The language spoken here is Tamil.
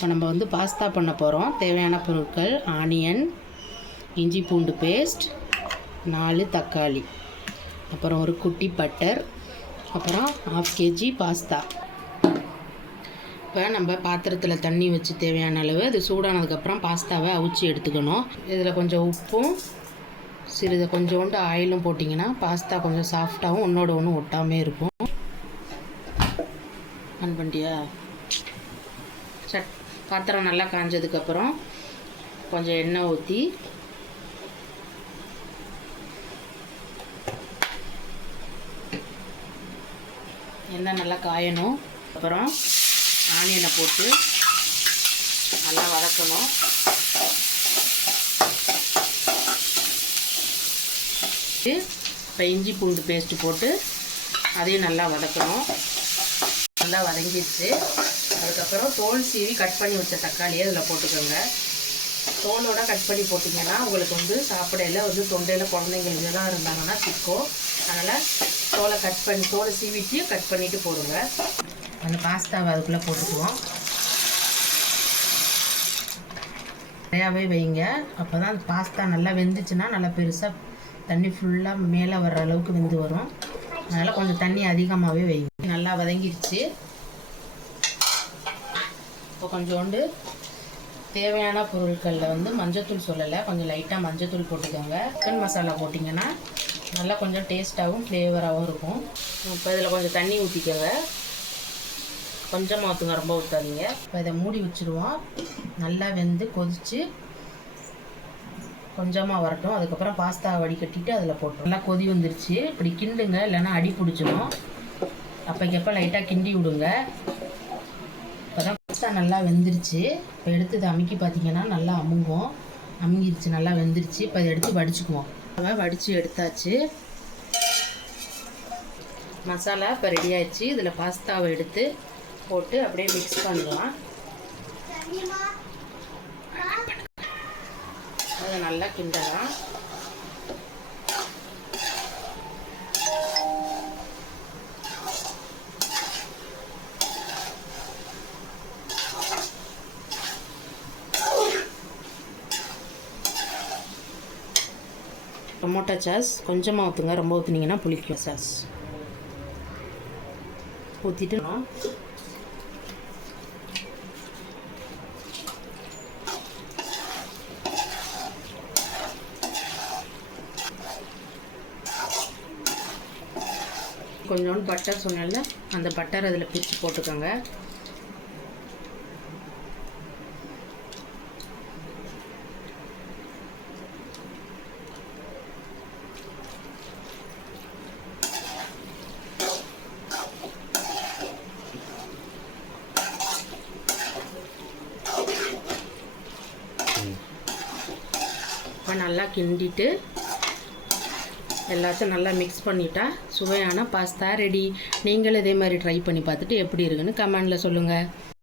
இப்போ நம்ம வந்து பாஸ்தா பண்ண போகிறோம். தேவையான பொருட்கள் ஆனியன், இஞ்சி பூண்டு பேஸ்ட், 4 தக்காளி, அப்புறம் ஒரு குட்டி பட்டர், அப்புறம் 1/2 kg பாஸ்தா. இப்போ நம்ம பாத்திரத்தில் தண்ணி வச்சு தேவையான அளவு அது சூடானதுக்கப்புறம் பாஸ்தாவை அவிச்சு எடுத்துக்கணும். இதில் கொஞ்சம் உப்பும் சிறிது கொஞ்சோண்டு ஆயிலும் போட்டிங்கன்னா பாஸ்தா கொஞ்சம் சாஃப்டாகவும் ஒன்றோட ஒன்று ஒட்டாமே இருக்கும். ஆன் பண்ணிட்டியா? பாத்திரம் நல்லா காஞ்சதுக்கப்புறம் கொஞ்சம் எண்ணெய் ஊற்றி எண்ணெய் நல்லா காயணும். அப்புறம் ஆனியனை போட்டு நல்லா வதக்கணும். இப்போ இஞ்சி பூண்டு பேஸ்ட்டு போட்டு அதையும் நல்லா வதக்கணும். நல்லா வதங்கிடுச்சு. அதுக்கப்புறம் தோல் சீவி கட் பண்ணி வச்ச தக்காளியை அதில் போட்டுக்கோங்க. தோலோடு கட் பண்ணி போட்டிங்கன்னா உங்களுக்கு வந்து சாப்பிடையில் வந்து தொண்டையில் குழந்தைங்க இதெல்லாம் இருந்தாங்கன்னா சிக்கும். அதனால் தோலை சீவிட்டு கட் பண்ணிவிட்டு போடுங்க. அந்த பாஸ்தாவை அதுக்குள்ளே போட்டுக்குவோம். நிறையாவே வைங்க. அப்போ தான் அந்த பாஸ்தா நல்லா வெந்துச்சுன்னா நல்லா பெருசாக தண்ணி ஃபுல்லாக மேலே வர்ற அளவுக்கு வெந்து வரும். அதனால் கொஞ்சம் தண்ணி அதிகமாகவே வைங்க. நல்லா வதங்கிடுச்சு. இப்போ கொஞ்சோண்டு தேவையான பொருட்களில் வந்து மஞ்சத்தூள் சொல்லலை, கொஞ்சம் லைட்டாக மஞ்சத்தூள் போட்டுக்கோங்க. சிக்கன் மசாலா போட்டிங்கன்னா நல்லா கொஞ்சம் டேஸ்ட்டாகவும் ஃப்ளேவராகவும் இருக்கும். இப்போ இதில் கொஞ்சம் தண்ணி ஊற்றிக்கோங்க. கொஞ்சமாக ஊற்றுங்க, ரொம்ப ஊற்றாதீங்க. இப்போ இதை மூடி வச்சுருவோம். நல்லா வெந்து கொதித்து கொஞ்சமாக வரட்டும். அதுக்கப்புறம் பாஸ்தா வடிகட்டிட்டு அதில் போட்டோம். நல்லா கொதி வந்துருச்சு. இப்படி கிண்டுங்க, இல்லைன்னா அடி பிடிச்சிடும். அப்போக்கப்போ லைட்டாக கிண்டி விடுங்க. இப்போ தான் பாஸ்தா நல்லா வெந்துருச்சு. இப்போ எடுத்து இதை அமுக்கி பார்த்தீங்கன்னா நல்லா அமுங்கிருச்சு, நல்லா வெந்துருச்சு. இப்போ இதை எடுத்து வடிச்சுக்குவோம். வடித்து எடுத்தாச்சு. மசாலா இப்போ ரெடி ஆயிடுச்சு. இதில் பாஸ்தாவை எடுத்து போட்டு அப்படியே மிக்ஸ் பண்ணலாம். அதை நல்லா கிண்டலாம். டொமேட்டோ சாஸ் கொஞ்சமாக ஊற்றுங்க, ரொம்ப ஊற்றுனீங்கன்னா புளிக்கும். சாஸ் ஊற்றிட்டு கொஞ்சோண்டு பட்டர் சொன்னால அந்த பட்டர் அதில் பிரித்து போட்டுக்கோங்க. இப்போ நல்லா கிண்டிட்டு எல்லாத்தையும் நல்லா மிக்ஸ் பண்ணிட்டா சுவையான பாஸ்தா ரெடி. நீங்களும் இதே மாதிரி ட்ரை பண்ணி பார்த்துட்டு எப்படி இருக்குன்னு கமெண்டில் சொல்லுங்கள்.